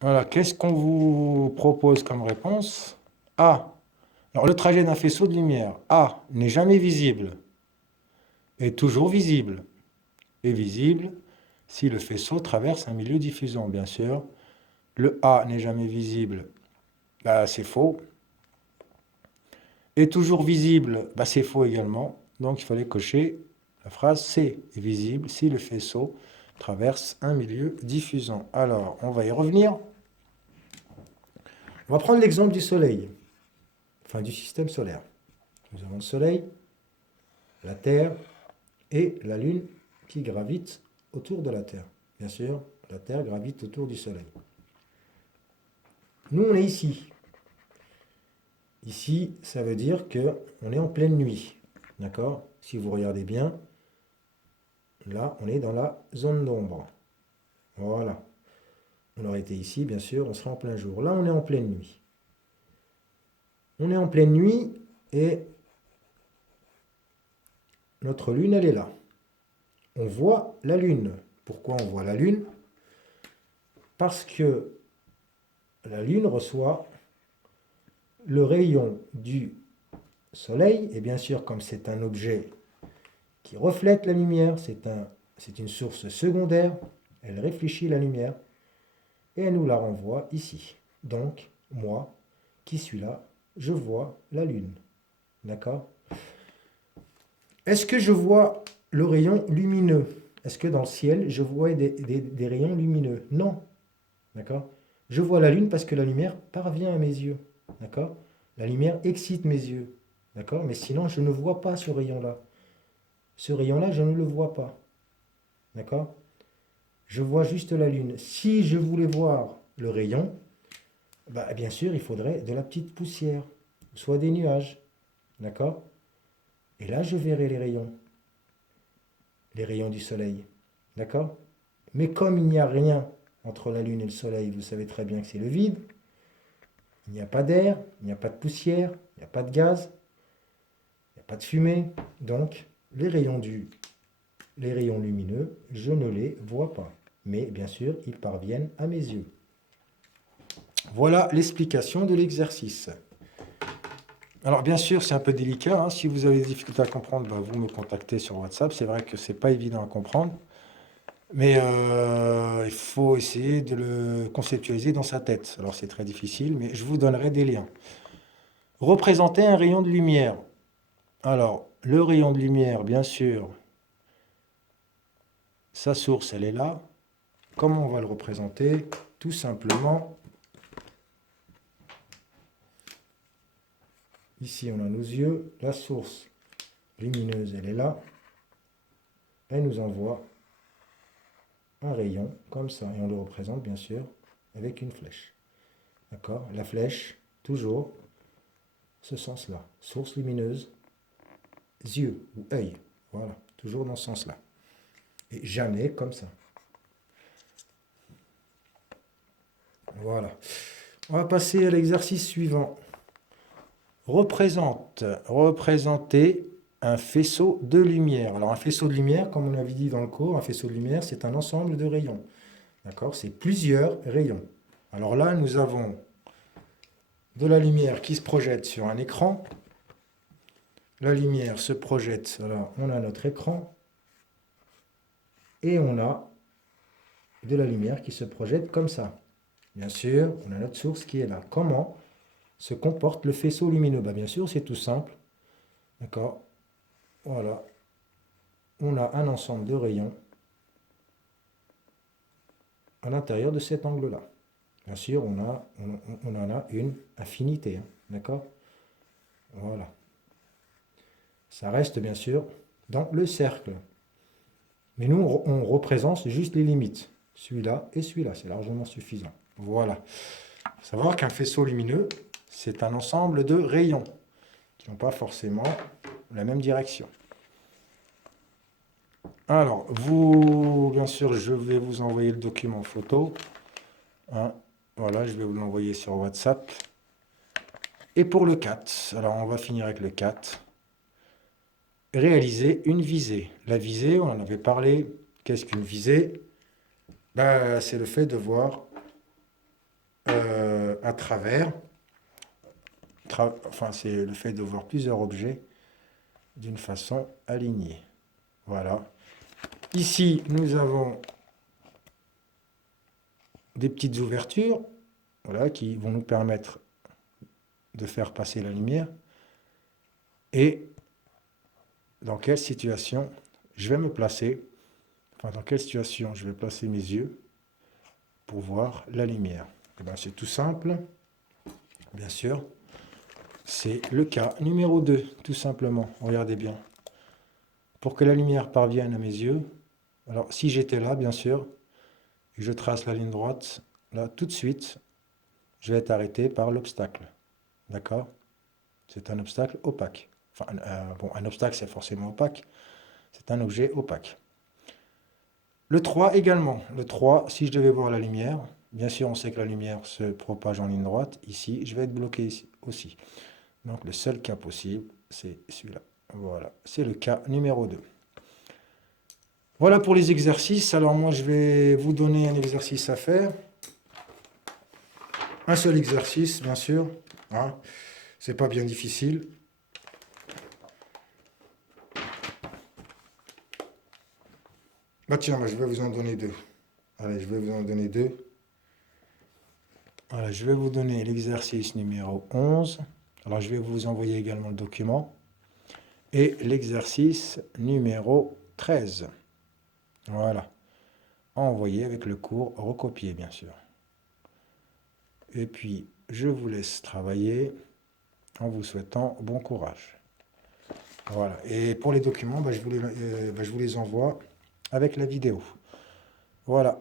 Voilà, qu'est-ce qu'on vous propose comme réponse? A. Alors, le trajet d'un faisceau de lumière, A, n'est jamais visible, est toujours visible. Est visible si le faisceau traverse un milieu diffusant, bien sûr. Le A n'est jamais visible, bah, c'est faux. Est toujours visible, bah, c'est faux également. Donc, il fallait cocher la phrase C, est visible si le faisceau traverse un milieu diffusant. Alors, on va y revenir. On va prendre l'exemple du Soleil, enfin du système solaire. Nous avons le Soleil, la Terre et la Lune qui gravitent autour de la Terre. Bien sûr, la Terre gravite autour du Soleil. Nous, on est ici. Ici, ça veut dire qu'on est en pleine nuit. D'accord? Si vous regardez bien, là, on est dans la zone d'ombre. Voilà. On aurait été ici, bien sûr, on serait en plein jour. Là, on est en pleine nuit. On est en pleine nuit et notre Lune, elle est là. On voit la Lune. Pourquoi on voit la Lune? Parce que la Lune reçoit le rayon du Soleil, et bien sûr, comme c'est un objet qui reflète la lumière, c'est une source secondaire, elle réfléchit la lumière, et elle nous la renvoie ici. Donc, moi, qui suis là, je vois la Lune. D'accord? Est-ce que je vois le rayon lumineux? Est-ce que dans le ciel, je vois des rayons lumineux? Non. D'accord? Je vois la Lune parce que la lumière parvient à mes yeux. D'accord? La lumière excite mes yeux. D'accord? Mais sinon, je ne vois pas ce rayon-là. Ce rayon-là, je ne le vois pas. D'accord? Je vois juste la Lune. Si je voulais voir le rayon, bah, bien sûr, il faudrait de la petite poussière, soit des nuages. D'accord? Et là, je verrai les rayons du soleil. D'accord? Mais comme il n'y a rien entre la Lune et le soleil, vous savez très bien que c'est le vide, il n'y a pas d'air, il n'y a pas de poussière, il n'y a pas de gaz, il n'y a pas de fumée. Donc, les rayons lumineux, je ne les vois pas. Mais bien sûr, ils parviennent à mes yeux. Voilà l'explication de l'exercice. Alors bien sûr, c'est un peu délicat, hein. Si vous avez des difficultés à comprendre, bah, vous me contactez sur WhatsApp. C'est vrai que c'est pas évident à comprendre, mais il faut essayer de le conceptualiser dans sa tête. Alors c'est très difficile, mais je vous donnerai des liens. Représenter un rayon de lumière. Alors, le rayon de lumière, bien sûr, sa source, elle est là. Comment on va le représenter? Tout simplement, ici on a nos yeux, la source lumineuse, elle est là. Elle nous envoie un rayon comme ça, et on le représente bien sûr avec une flèche. D'accord? La flèche, toujours ce sens-là. Source lumineuse, yeux ou œil. Voilà, toujours dans ce sens-là. Et jamais comme ça. Voilà. On va passer à l'exercice suivant. Représenter un faisceau de lumière. Alors un faisceau de lumière, comme on l'avait dit dans le cours, un faisceau de lumière, c'est un ensemble de rayons. D'accord? C'est plusieurs rayons. Alors là, nous avons de la lumière qui se projette sur un écran. La lumière se projette, alors on a notre écran, et on a de la lumière qui se projette comme ça. Bien sûr, on a notre source qui est là. Comment se comporte le faisceau lumineux? Bah, bien sûr, c'est tout simple. D'accord? Voilà. On a un ensemble de rayons à l'intérieur de cet angle-là. Bien sûr, on en a une infinité. Hein. D'accord? Voilà. Ça reste bien sûr dans le cercle. Mais nous, on représente juste les limites. Celui-là et celui-là, c'est largement suffisant. Voilà. Il faut savoir qu'un faisceau lumineux, c'est un ensemble de rayons qui n'ont pas forcément la même direction. Alors, vous, bien sûr, je vais vous envoyer le document photo. Hein, voilà, je vais vous l'envoyer sur WhatsApp. Et pour le 4, alors on va finir avec le 4. Réaliser une visée. La visée, on en avait parlé. Qu'est-ce qu'une visée? Ben, c'est le fait de voir à travers. Enfin, c'est le fait de voir plusieurs objets d'une façon alignée. Voilà. Ici, nous avons des petites ouvertures, voilà, qui vont nous permettre de faire passer la lumière. Et dans quelle situation je vais me placer, enfin dans quelle situation je vais placer mes yeux pour voir la lumière. Eh bien, c'est tout simple, bien sûr. C'est le cas numéro 2, tout simplement. Regardez bien. Pour que la lumière parvienne à mes yeux, alors si j'étais là, bien sûr, et je trace la ligne droite, là, tout de suite, je vais être arrêté par l'obstacle. D'accord? C'est un obstacle opaque. Enfin, bon, un obstacle, c'est forcément opaque. C'est un objet opaque. Le 3 également. Le 3, si je devais voir la lumière, bien sûr, on sait que la lumière se propage en ligne droite. Ici, je vais être bloqué ici aussi. Donc, le seul cas possible, c'est celui-là. Voilà, c'est le cas numéro 2. Voilà pour les exercices. Alors, moi, je vais vous donner un exercice à faire. Un seul exercice, bien sûr. Hein. C'est pas bien difficile. Bah tiens, je vais vous en donner 2. Allez, je vais vous en donner 2. Voilà, je vais vous donner l'exercice numéro 11. Alors, je vais vous envoyer également le document. Et l'exercice numéro 13. Voilà. Envoyé avec le cours recopié, bien sûr. Et puis, je vous laisse travailler en vous souhaitant bon courage. Voilà. Et pour les documents, je vous les envoie avec la vidéo. Voilà.